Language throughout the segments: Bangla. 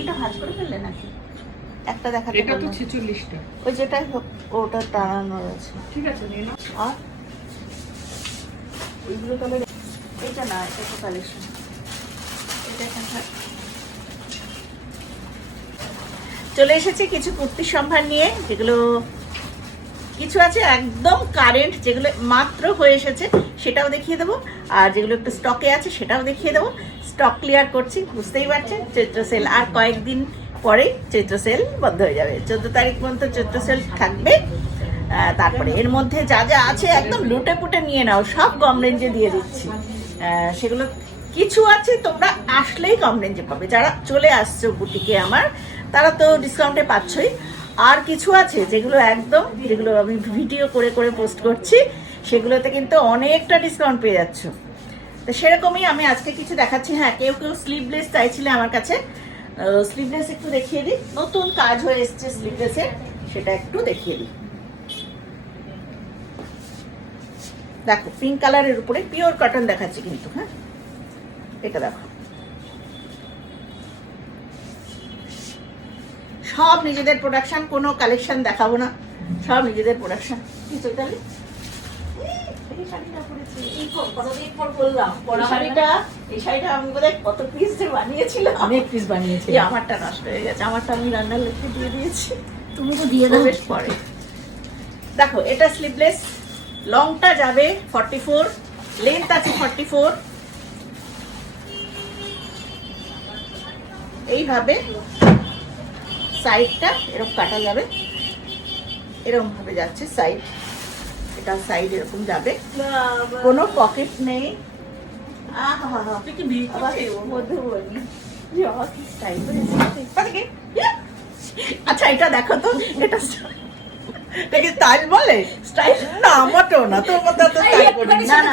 এটা ভাঁজ করে ফেললে নাকি? একটা দেখাতে এটা তো বললাম। 46টা। ওই যেটাই হোক ওটা টানানো রয়েছে। ঠিক আছে নিয়ে নাও। আর ওইগুলো তাহলে এটা না, এটা তো কালেকশন। এটা এখন থাক। চলে এসেছি কিছু কুর্তির সম্ভার নিয়ে, যেগুলো কিছু আছে একদম কারেন্ট, যেগুলো মাত্র হয়ে এসেছে সেটাও দেখিয়ে দেবো, আর যেগুলো একটু স্টকে আছে সেটাও দেখিয়ে দেবো। স্টক ক্লিয়ার করছি, বুঝতেই পারছেন চৈত্র সেল আর কয়েকদিন পরেই চৈত্র সেল বন্ধ হয়ে যাবে। 14 তারিখ পর্যন্ত চৈত্র সেল থাকবে। তারপরে এর মধ্যে যা যা আছে একদম লুটে পুটে নিয়ে নাও, সব কম রেঞ্জে দিয়ে দিচ্ছি। সেগুলো কিছু আছে তোমরা আসলেই কম রেঞ্জে পাবে, যারা চলে আসছো বুটিকে আমার তারা তো ডিসকাউন্টে পাচ্ছই। আর কিছু আছে যেগুলো একদম, যেগুলো আমি ভিডিও করে করে পোস্ট করছি, সেগুলোতে কিন্তু অনেকটা ডিসকাউন্ট পেয়ে যাচ্ছ। তো সেরকমই আমি আজকে কিছু দেখাচ্ছি। হ্যাঁ, কেউ কেউ স্লিভলেস চাইছিলে আমার কাছে, স্লিভলেস একটু দেখিয়ে দিই। নতুন কাজ হয়ে এসছে স্লিভলেসের, সেটা একটু দেখিয়ে দিই। দেখো পিঙ্ক কালারের উপরে পিওর কটন দেখাচ্ছি কিন্তু। হ্যাঁ, এটা দেখো, সব নিজেদের প্রোডাকশন, কোনো কালেকশন দেখাবো না, সব নিজেদের প্রোডাকশন। কি চৈতালি এই শাড়িটা পরেছি, এই কতদিন পর বললাম পরা শাড়িটা। এই শাড়িটা আমি বোধহয় কত পিস যে বানিয়েছিলাম, অনেক পিস বানিয়েছি। আমারটা নষ্ট হয়ে গেছে, আমারটা আমি রান্নার লোককে দিয়ে দিয়েছি। তুমি তো দিয়ে দাও। বেশ পরে দেখো, এটা স্লিভলেস, লংটা যাবে 44, লেন্থ আছে 44। এইভাবে সাইডটা এরকম কাটা যাবে, এরকম ভাবে যাচ্ছে সাইড, এটা সাইড এরকম যাবে, কোনো পকেট নেই। আচ্ছা এটা দেখো তো, এটা এটাকে স্টাইল বলে? স্টাইল না, মোটেও না। তোর মতো তো স্টাইল করি না। না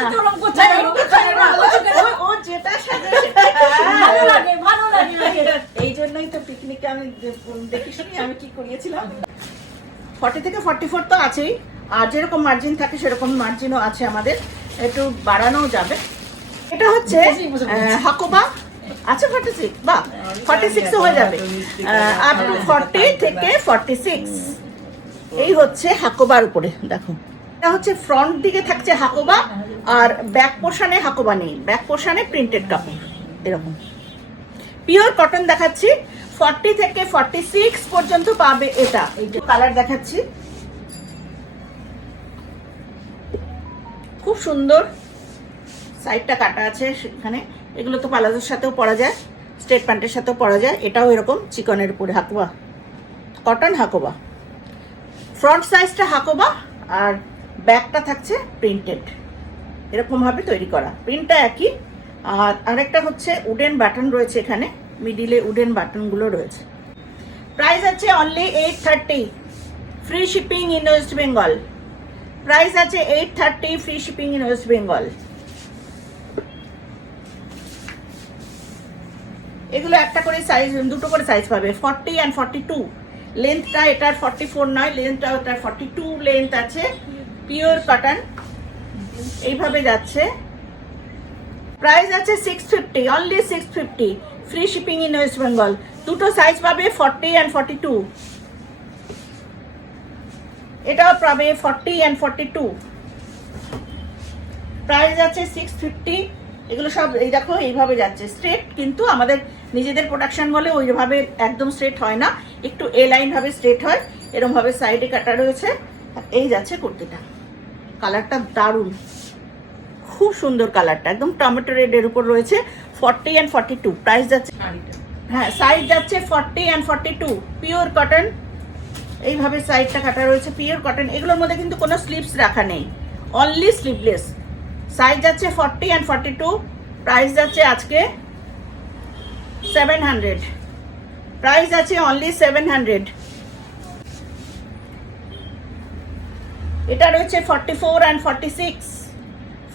ও যেটা সাজে ভালো লাগে, ভালো লাগে। এই জন্যই তো পিকনিকে আমি দেখি শুনি আমি কি করিয়েছিলাম। 40 থেকে 44 তো আছেই, আর যেরকম মার্জিন থাকে সেরকম মার্জিনও আছে আমাদের, একটু বাড়ানোও যাবে। এটা হচ্ছে হাকোবা, আচ্ছা 46 বা 46 হয়ে যাবে, আপ টু 40 থেকে 46। এই হচ্ছে হাকোবার উপরে। দেখো এটা হচ্ছে ফ্রন্ট দিকে থাকছে হাকোবা, আর ব্যাক পোর্শনে হাকোবা নেই, ব্যাক পোর্শনে প্রিন্টেড কাপড় এরকম। পিওর কটন দেখাচ্ছি, 40 থেকে 46 পর্যন্ত পাবে। এটা কালার দেখাচ্ছি, খুব সুন্দর। সাইডটা কাটা আছে সেখানে। এগুলো তো পালাজোর সাথেও পরা যায়, স্ট্রেট প্যান্টের সাথেও পরা যায়। এটাও এরকম চিকনের উপরে হাকোবা, কটন হাকোবা। ফ্রন্ট সাইজটা হাকোবা আর ব্যাকটা থাকছে প্রিন্টেড, এরকম ভাবে তৈরি করা, প্রিন্টটা একই। আর আরেকটা হচ্ছে উডেন বাটন রয়েছে এখানে, মিডিলে উডেন বাটনগুলো রয়েছে। প্রাইস আছে only 830, free shipping in West Bengal. Price আছে 830, free shipping in West Bengal. এগুলো একটা করে সাইজ, দুটো করে সাইজ পাবে, 40 and 42। লেন্থটা এটার 44 নয়, লেন্থটা ওটার 42 লেন্থ আছে। পিওর কটন, এইভাবে যাচ্ছে। প্রাইস আছে 650, only 650, free shipping in West Bengal. দুটো সাইজ পাবে, 40 and 42। এটাও পাবে 40 and 42। প্রাইস আছে 650। এগুলো সব এই দেখো এইভাবে যাচ্ছে স্ট্রেট, কিন্তু আমাদের নিজেদের প্রোডাকশন বলে ওইভাবে একদম স্ট্রেট হয় না, একটু এ লাইন ভাবে স্ট্রেট হয়, এরকম ভাবে সাইডে কাটা রয়েছে। এই যাচ্ছে কুর্তিটা, কালারটা দারুণ, খুব সুন্দর কালারটা, একদম টমেটো রেডের উপর রয়েছে। 40 and 42 প্রাইস যাচ্ছে। হ্যাঁ, সাইড যাচ্ছে 40 and 42, পিওর কটন। এইভাবে সাইডটা কাটা রয়েছে, পিওর কটন। এগুলোর মধ্যে কিন্তু কোনো স্লিভস রাখা নেই, অনলি স্লিভলেস। সাইজ যাচ্ছে 40 and 42, প্রাইস যাচ্ছে আজকে 700। প্রাইস আছে অনলি 700। এটা রয়েছে 44 and 46,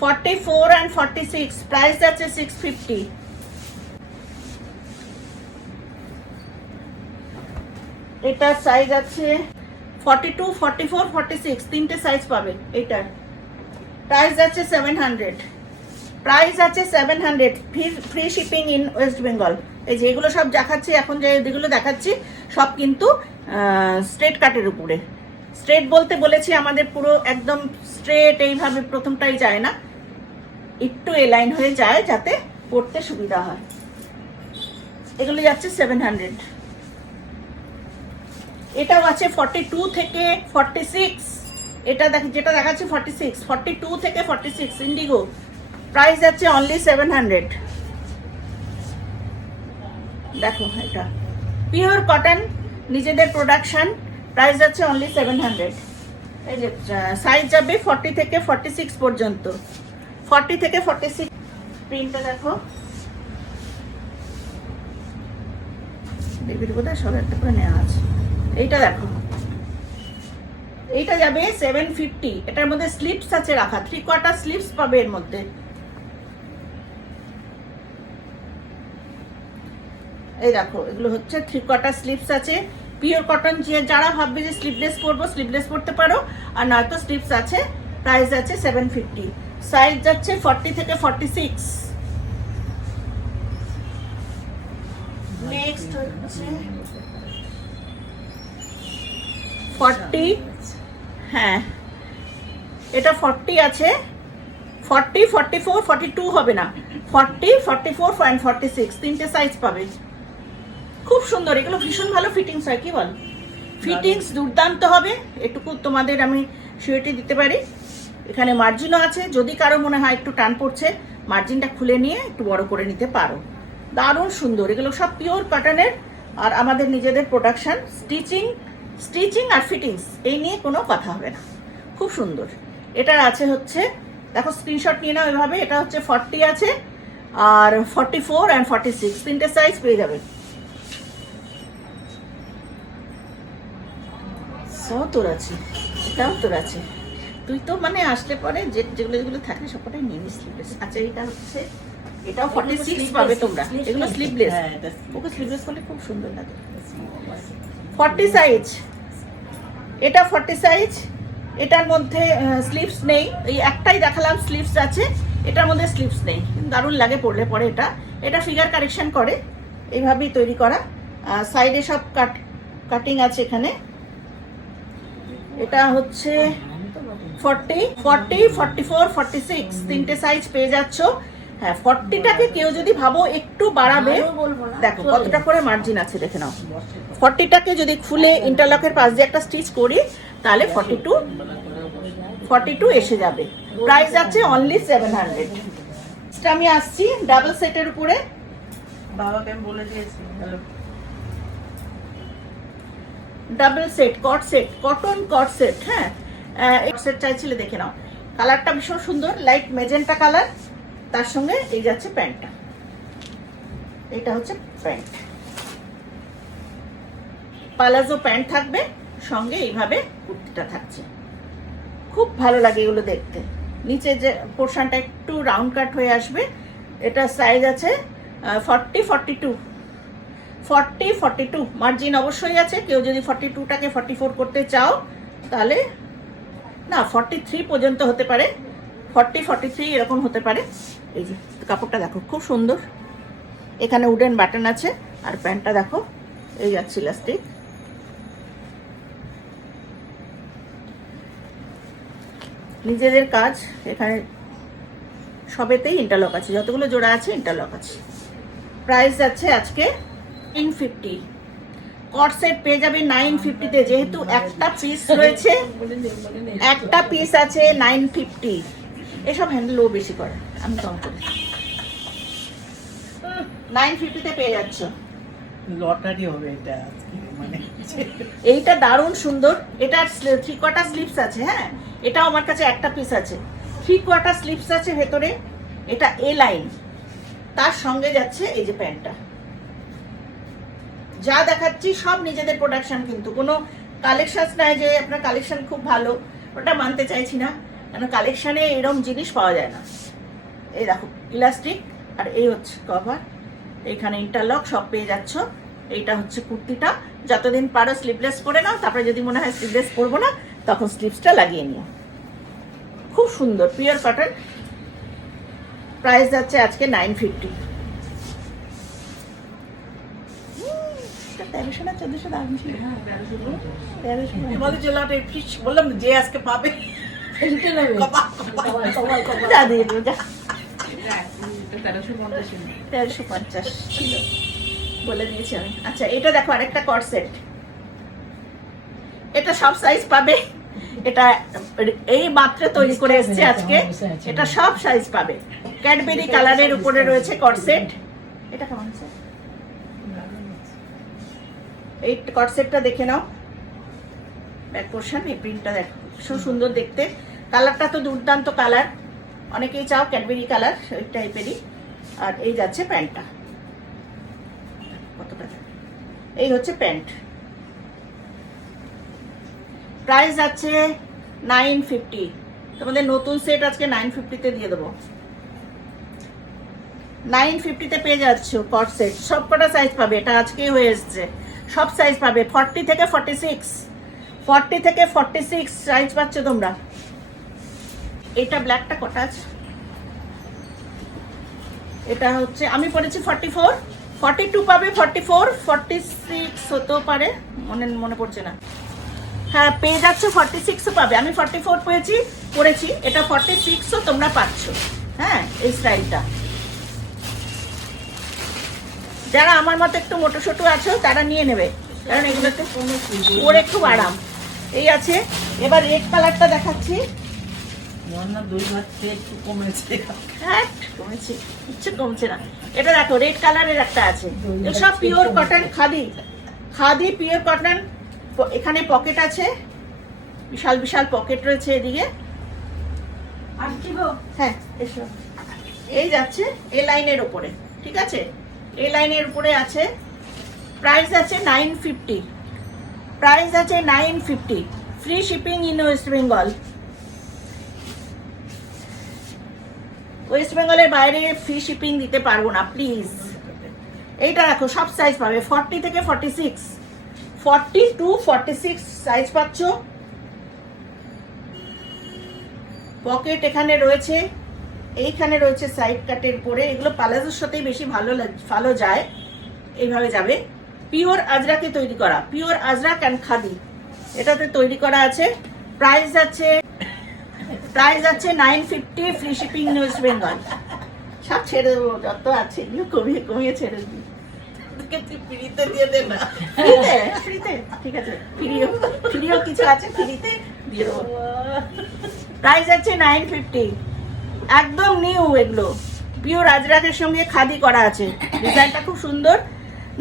44 and 46, প্রাইস আছে 650। এটা সাইজ আছে 42, 44, 46, তিনটে সাইজ পাবে এটার। প্রাইস আছে 700, প্রাইস আছে 700, free shipping in West Bengal. এই যে এগুলো সব দেখাচ্ছি এখন, যেগুলো দেখাচ্ছি সব কিন্তু স্ট্রেট কাটের উপরে। স্ট্রেট বলতে বলেছি আমাদের পুরো একদম স্ট্রেট এইভাবে প্রথমটাই যায় না, একটু এলাইন হয়ে যায় যাতে পরতে সুবিধা হয়। এগুলো যাচ্ছে 700। এটাও আছে 42 থেকে 46। এটা যেটা দেখাচ্ছে 46, 42 থেকে 46 ইন্ডিগো। প্রাইস যাচ্ছে অনলি 700। দেখো এটা পিওর কটন, নিজেদের প্রোডাকশন, প্রাইস যাচ্ছে অনলি 700। এই যে সাইজ যাবে 40 থেকে 46 পর্যন্ত, 40 থেকে 46। প্রিন্টটা দেখো, বেবির বোধহয় সব একটা করে নেওয়া আছে। এইটা দেখো, এইটা যাবে 750। এটার মধ্যে স্লিপস আছে রাখা, 3/4 স্লিপস পাবে এর মধ্যে। এই দেখো এগুলো হচ্ছে 3/4 স্লিপস আছে, পিওর কটন। যারা ভাববে যে স্লিভলেস পরবো, স্লিভলেস পরতে পারো, আর নয়তো স্লিপস আছে। প্রাইস আছে 750। সাইজ যাচ্ছে 40 থেকে 46। নেক্সট হচ্ছে 40। হ্যাঁ, এটা 40 আছে, 40, 44, 42 হবে না, 40, 44 and 46 তিনটে সাইজ পাবে। খুব সুন্দর, এগুলো ভীষণ ভালো ফিটিংস হয়, কি বল? ফিটিংস দুর্দান্ত হবে, এটুকু তোমাদের আমি সিওরিটি দিতে পারি। এখানে মার্জিনও আছে, যদি কারো মনে হয় একটু টান পড়ছে, মার্জিনটা খুলে নিয়ে একটু বড় করে নিতে পারো। দারুণ সুন্দর, এগুলো সব পিওর কটনের আর আমাদের নিজেদের প্রোডাকশন। স্টিচিং আর ফিটিংস এই নিয়ে কোনো কথা হবে না, খুব সুন্দর। এটার আছে হচ্ছে, দেখো স্ক্রিনশট নিয়ে নাও এভাবে। এটা হচ্ছে 40 আছে আর 44 and 46 তিনটে সাইজ পেয়ে যাবে। তোর আছে, এটাও তোর আছে। তুই তো মানে আসলে পরে যেগুলো যেগুলো থাকে সবটাই নিয়ে নিস স্লিভলেস। আচ্ছা এটা হচ্ছে, এটাও 46 পাবে তোমরা। এগুলো স্লিভলেস, ওকে স্লিভলেস করলে খুব সুন্দর লাগে। 40 সাইজ, এটা 40 সাইজ। এটার মধ্যে স্লিভস নেই, এই একটাই দেখালাম স্লিভস আছে, এটার মধ্যে স্লিভস নেই। দারুণ লাগে পরলে পরে। এটা ফিগার কারেকশন করে, এইভাবেই তৈরি করা। সাইডে সব কাটিং আছে এখানে। এটা হচ্ছে 40, 44, 46 তিনটে সাইজ পেয়ে যাচ্ছ। হ্যাঁ, 40টাকে কেউ যদি ভাবো একটু বাড়াবে, দেখো কতটা করে মার্জিন আছে, দেখে নাও। 40টাকে যদি খুলে ইন্টারলকের পাশ দিয়ে একটা স্টিচ করি, তাহলে 42 এসে যাবে। প্রাইস আছে অনলি 700। আমি আসছি ডাবল সেটের উপরে। বাবাকে আমি বলে দিয়েছি। ডাবল সেট, কট সেট, কটন কট সেট। হ্যাঁ, সেট চাইছিলে, দেখে নাও। কালারটা ভীষণ সুন্দর, লাইট মেজেন্টা কালার। তার সঙ্গে এই যাচ্ছে প্যান্টটা, এটা হচ্ছে প্যান্ট, পালাজো প্যান্ট থাকবে, সঙ্গে এইভাবে কুর্তিটা থাকছে। খুব ভালো লাগে এগুলো দেখতে। নিচে যে পোর্শনটা একটু রাউন্ড কাট হয়ে আসবে। এটা সাইজ আছে 40, 42 মার্জিন অবশ্যই আছে। কেউ যদি 42টাকে 44 করতে চাও, তাহলে না 43 পর্যন্ত হতে পারে, 40, 43 এরকম হতে পারে। এই যে কাপড়টা দেখো খুব সুন্দর, এখানে উডেন বাটন আছে। আর প্যান্টটা দেখো, এই যাচ্ছে ইলাস্টিক। নিজেদের কাজ, এখানে সবেতেই ইন্টারলক আছে, যতগুলো জোড়া আছে ইন্টারলক আছে। প্রাইস যাচ্ছে আজকে 950। কট সেট পেয়ে যাবে 950-তে, যেহেতু একটা পিস রয়েছে, একটা পিস আছে 950। এসব হ্যান্ডেল ও বেশি করে, আমি কম করি। 950-তে পেয়ে যাচ্ছ। লটারি হবে এটা মানে। এইটা দারুণ সুন্দর। এটা 3/4 স্লিপস আছে। হ্যাঁ, এটাও আমার কাছে একটা পিস আছে, 3/4 স্লিপস আছে ভেতরে। এটা এ লাইন, তার সঙ্গে যাচ্ছে এই যে প্যান্টটা। যা দেখাচ্ছি সব নিজেদের প্রোডাকশন, কিন্তু কোনো কালেকশন নাই যে আপনার কালেকশন খুব ভালো, ওটা মানতে চাইছি না, কারণ কালেকশনে এরকম জিনিস পাওয়া যায় না। এই দেখো ইলাস্টিক, আর এই হচ্ছে কভার, এইখানে ইন্টারলক সব পেয়ে যাচ্ছ। এইটা হচ্ছে কুর্তিটা। যতদিন পারো স্লিভলেস পরে নাও, তারপরে যদি মনে হয় স্লিভলেস পরবো না, তখন স্লিভসটা লাগিয়ে নিও। খুব সুন্দর পিওর কটন। প্রাইস যাচ্ছে আজকে 950। 1300 না 1400 দাম ছিল। হ্যাঁ 1300 আমাদের যে লটে ফিশ বললাম না, যে আজকে পাবে এলতে নেবে কপাল, কপাল কপাল যা দিয়ে দেবো, যা। 1350 1350 ছিল, বলে দিয়েছি আমি। আচ্ছা, এটা দেখো আরেকটা কর্সেট। এটা সব সাইজ পাবে, এটা এই মাত্র তৈরি করে এসেছে আজকে। এটা সব সাইজ পাবে। ক্যাডবেরি কালারের উপরে রয়েছে কর্সেট। এটা কেমন আছে? এই কর্সেটটা দেখে নাও, ব্যাক পোর্শন, এই প্রিন্টটা দেখো, খুব সুন্দর দেখতে। কালারটা তো দুর্দান্ত কালার, অনেকেই চাও ক্যাডবেরি কালার ওই টাইপেরই। আর এই যাচ্ছে প্যান্টটা, কত টাকা? এই হচ্ছে প্যান্ট। প্রাইস আছে 950। তোমাদের নতুন সেট আজকে 950-তে দিয়ে দেবো। 950-তে পেয়ে যাচ্ছ কট সেট, সব কটা সাইজ পাবে। এটা আজকেই হয়ে এসছে, সব সাইজ পাবে। 40 থেকে 46 সাইজ পাচ্ছ তোমরা। এটা ব্ল্যাকটা কটা আছে? এটা হচ্ছে আমি পড়েছি 44, 42 পাবে, 44, 46 হতেও পারে, মনে পড়ছে না। হ্যাঁ, পেয়ে যাচ্ছ 46ও পাবে। আমি 44 পড়েছি, এটা 46ও তোমরা পাচ্ছ। হ্যাঁ, এই স্টাইলটা যারা আমার মতো একটু মোটো সোটো আছো তারা নিয়ে নেবে, কারণ এগুলোতে পরে খুব আরাম। এই আছে। এবার রেড কালারটা দেখাচ্ছি। না 2 ভাত থেকে একটু কমেছে। হ্যাঁ, কমেছে, কিচ্ছু কমছে না। এটা দেখো রেড কালারের একটা আছে, সব pure cotton, khadi pure cotton. এখানে পকেট আছে, বিশাল বিশাল পকেট রয়েছে এদিকে। আর কি গো? হ্যাঁ, এসো। এই যাচ্ছে এ লাইনের উপরে, ঠিক আছে? এই লাইনের উপরে আছে। প্রাইস আছে 950, প্রাইস আছে 950। Free shipping in West Bengal. West বেঙ্গলের বাইরে ফ্রি শিপিং দিতে পারবো না, প্লিজ। এইটা দেখো সব সাইজ পাবে, 40 থেকে 46, 40 to 46 সাইজ পাচ্ছ। পকেট এখানে রয়েছে, এইখানে রয়েছে সাইড কাটের পরে। এগুলো পালাজোর সাথেই বেশি ভালো যায়, এইভাবে যাবে। পিওর আজরাকে তৈরি করা, পিওর আজরাক অ্যান্ড খাদি, এটাতে তৈরি করা আছে। প্রাইস আছে 950, free shipping in West Bengal. সব ছেড়ে দেবো, যত আছে এগুলো কমিয়ে ছেড়ে দিই। ফ্রিতে দিয়ে দে না। ফ্রিতে ঠিক আছে, ফ্রিও কিছু আছে, ফ্রিতে দিয়ে দেবো। প্রাইস আছে 950, একদম নিউ। এগুলো পিওর আজরাকের সঙ্গে খাদি করা আছে, ডিজাইনটা খুব সুন্দর।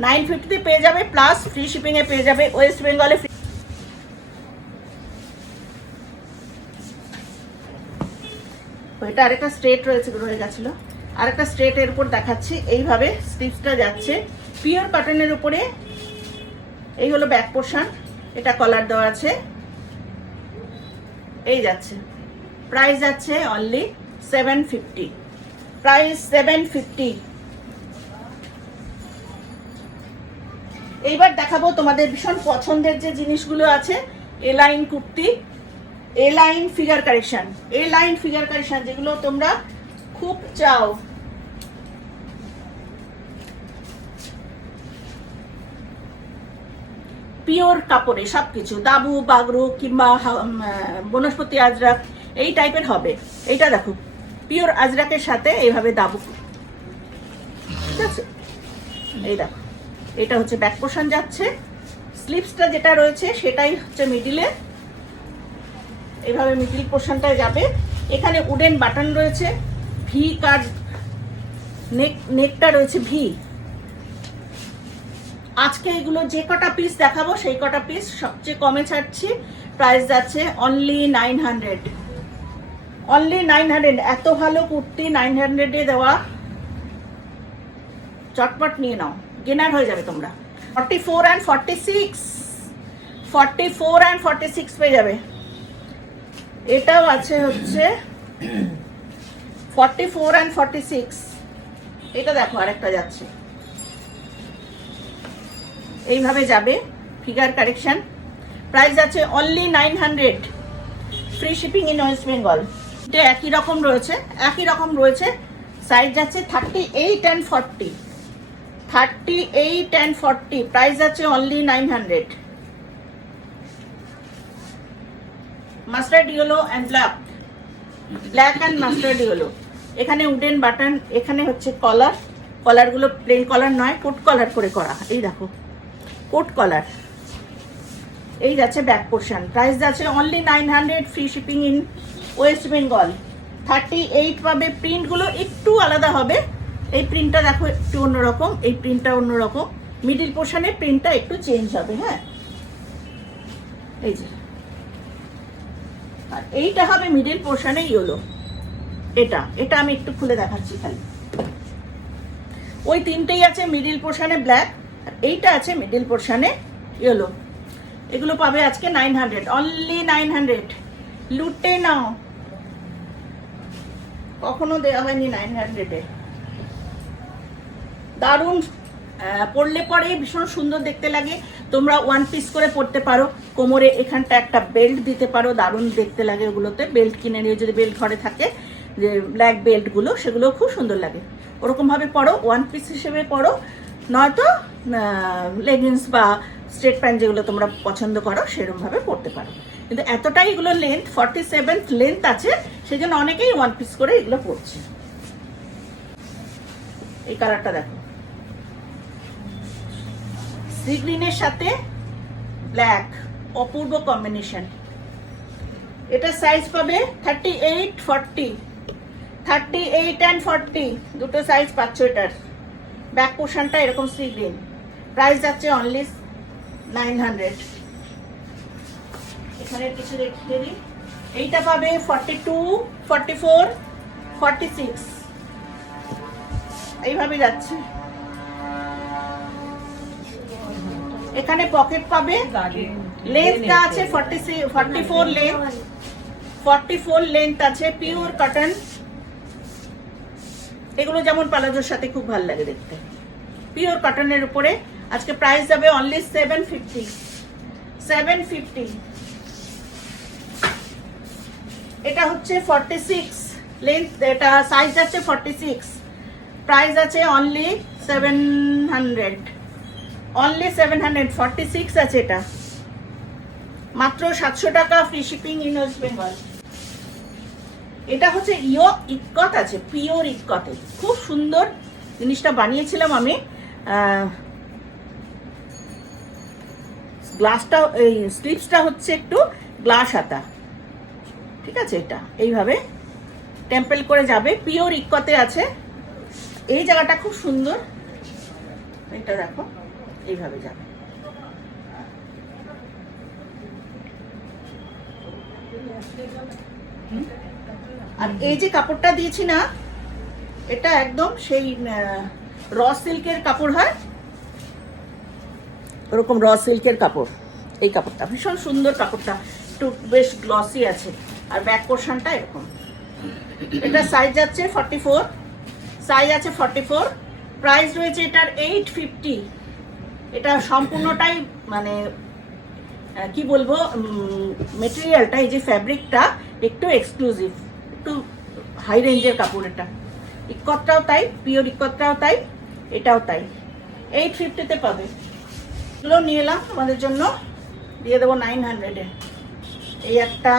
950-তে পেয়ে যাবে, প্লাস ফ্রি শিপিং এ পেয়ে যাবে ওয়েস্ট বেঙ্গলে। এটা আরেকটা স্ট্রেট রয়ে গেছিল, আরেকটা স্ট্রেটের উপর দেখাচ্ছি। এইভাবে স্লিভসটা যাচ্ছে পিওর কটনের উপরে। এই হলো ব্যাক পোর্শন, এটা কলার দেওয়া আছে। এই যাচ্ছে, প্রাইস আছে অনলি 750, প্রাইস 750। এইবার দেখাবো তোমাদের ভীষণ পছন্দের যে জিনিসগুলো আছে। এ লাইন কুর্তি, এ লাইন ফিগার কারেকশন, যেগুলো তোমরা খুব চাও। পিওর কাপড়ে সবকিছু, দাবু বাগরু কিংবা বনস্পতি আজরাক এই টাইপের হবে। এইটা দেখো পিওর আজরাকের সাথে এইভাবে দাবু, ঠিক আছে? এই দেখো, এটা হচ্ছে ব্যাক পোর্শন যাচ্ছে। স্লিভসটা যেটা রয়েছে সেটাই হচ্ছে মিডিলে, এইভাবে মিডিল পোর্শনটায় যাবে। এখানে উডেন বাটন রয়েছে, ভি কাট নেকটা রয়েছে ভি। আজকে এগুলো যে কটা পিস দেখাবো সেই কটা পিস সবচেয়ে কমে ছাড়ছি। প্রাইস যাচ্ছে অনলি 900, অনলি 900। এত ভালো কুর্তি 900-এ দেওয়া, চটপট নিয়ে নাও, গেনার হয়ে যাবে তোমরা। 44 and 46 পেয়ে যাবে। এটাও আছে হচ্ছে 44 and 46। এটা দেখো আরেকটা যাচ্ছে, এইভাবে যাবে ফিগার কারেকশন। প্রাইস আছে only 900, free shipping in West Bengal. এটা একই রকম রয়েছে, সাইজ যাচ্ছে 38 and 40, 38 and 40 প্রাইস আছে only 900 mustard yellow and black and mustard yellow. এখানে উডেন বাটন, এখানে হচ্ছে কলারগুলো প্লেন কলার নয়, কোট কলার করে করা। এই দেখো কোট কলার। এই যাচ্ছে ব্যাক পোর্শন, প্রাইস যাচ্ছে only 900, free shipping in West Bengal. 38 পাবে। প্রিন্টগুলো একটু আলাদা হবে, এই প্রিন্টটা দেখো একটু অন্যরকম, এই প্রিন্টটা অন্যরকম, মিডিল পোর্শনে প্রিন্টটা একটু চেঞ্জ হবে। হ্যাঁ, এই যে, আর এইটা হবে মিডিল পোর্শনে ইয়েলো। এটা আমি একটু খুলে দেখাচ্ছি খালি। ওই তিনটেই আছে মিডিল পোর্শনে ব্ল্যাক, আর এইটা আছে মিডিল পোর্শনে ইয়েলো। এগুলো পাবে আজকে 900, অনলি 900। লুটে নাও, কখনো দেওয়া হয়নি 900-এ। দারুণ, পরলে পরে ভীষণ সুন্দর দেখতে লাগে। তোমরা ওয়ান পিস করে পরতে পারো, কোমরে এখানটা একটা বেল্ট দিতে পারো, দারুণ দেখতে লাগে। ওগুলোতে বেল্ট কিনে নিয়ে, যদি বেল্ট ঘরে থাকে, যে ব্ল্যাক বেল্টগুলো, সেগুলো খুব সুন্দর লাগে। ওরকমভাবে পরো, ওয়ান পিস হিসেবে পরো, নয়তো লেগিংস বা স্ট্রেট প্যান্ট যেগুলো তোমরা পছন্দ করো সেরকমভাবে পরতে পারো। কিন্তু এতটাই এগুলো লেন্থ, 47 লেন্থ আছে, সেই জন্য অনেকেই ওয়ান পিস করে এগুলো পরছে। এই কালারটা দেখো, সি গ্রিনের সাথে ব্ল্যাক, অপূর্ব কম্বিনেশন। এটা সাইজ পাবে 38, 40, 38 and 40 দুটো সাইজ পাচ্ছ এটার। ব্যাক পোর্শনটা এরকম সি গ্রিন, প্রাইস যাচ্ছে অনলি 900। এখানে কিছু দেখিয়ে দিই, এইটা পাবে 42, 44, 46, এইভাবে যাচ্ছে। এখানে পকেট পাবে, লেন্থটা আছে 44 লেন্থ, 44 লেন্থ আছে, পিওর কটন। এগুলো যেমন পালাজোর সাথে খুব ভালো লাগে দেখতে, পিওর কটনের উপরে। আজকে প্রাইস যাবে অনলি 750, 750। এটা হচ্ছে 46 লেন্থ, এটা সাইজ আছে 46, প্রাইস আছে অনলি 700, অনলি 700, 46 আছে এটা, মাত্র 700 টাকা, free shipping in West Bengal. এটা হচ্ছে ইক্কত আছে, পিওর ইক্কতে, খুব সুন্দর জিনিসটা বানিয়েছিলাম আমি। গ্লাসটা, এই স্লিপসটা হচ্ছে একটু গ্লাস হাতা, ঠিক আছে। এটা এইভাবে টেম্পেল করে যাবে, পিওর ইক্কতে আছে। এই জায়গাটা খুব সুন্দর, এটা দেখো এইভাবে যাবে। আর এই যে কাপড়টা দিয়েছি না, এটা একদম সেই র সিল্কের কাপড় হয়, ওরকম র সিল্কের কাপড়। এই কাপড়টা ভীষণ সুন্দর, কাপড়টা একটু বেশ গ্লসি আছে, আর ব্যাক পোর্শনটা এরকম। এটা সাইজ যাচ্ছে 44, সাইজ আছে 44, প্রাইস রয়েছে এটার 850। এটা সম্পূর্ণটাই মানে কি বলবো, মেটেরিয়ালটা, এই যে ফ্যাব্রিকটা একটু এক্সক্লুসিভ, একটু হাই রেঞ্জের কাপড়। এটা ইক্কতটাও তাই, পিওর ইক্কতটাও তাই, এটাও তাই। 850-তে পাবে। এগুলো নিয়ে এলাম আমাদের জন্য, দিয়ে দেবো 900-এ। এই একটা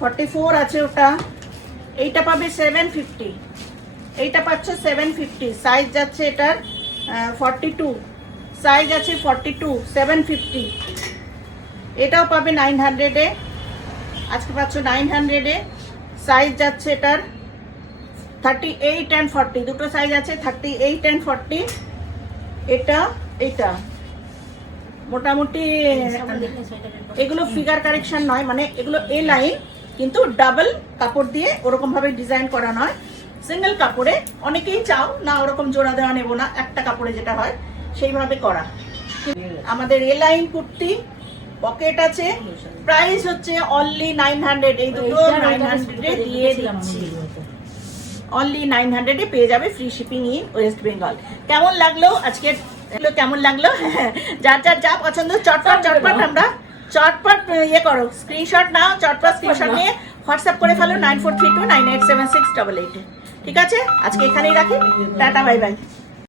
44 আছে ওটা, এইটা পাবে 750, এইটা পাচ্ছ 750, সাইজ যাচ্ছে এটার 42, সাইজ আছে 42, 750। এটাও পাবে 900-এ, আজকে পাচ্ছ 900-এ, সাইজ যাচ্ছে এটার 38 and 40, দুটো সাইজ আছে, 38 and 40। এটা মোটামুটি এগুলো ফিগার কারেকশন নয়, মানে এগুলো এ লাইন, কিন্তু ডাবল কাপড় দিয়ে ওরকম ভাবে ডিজাইন করা নয়, সিঙ্গেল কাপড়ে। অনেকেই চাও না ওরকম জোড়া দেওয়া নেবো না, একটা কাপড়ে যেটা হয় সেইভাবে করা। আমাদের এ লাইন কুর্তি, পকেট আছে, প্রাইস হচ্ছে অনলি 900। এই দুটো 900-এ দিয়ে দিচ্ছি, অনলি 900-এ পেয়ে যাবে, free shipping in West Bengal. কেমন লাগলো আজকে, কেমন লাগলো? যার যার যা পছন্দ চটপট আমরা চটপট ইয়ে করো, স্ক্রিনশট নাও, চটপট স্ক্রিনশট নিয়ে হোয়াটসঅ্যাপ করে ফেলো 9432987688। ঠিক আছে, আজকে এখানেই রাখি। Tata, bye bye.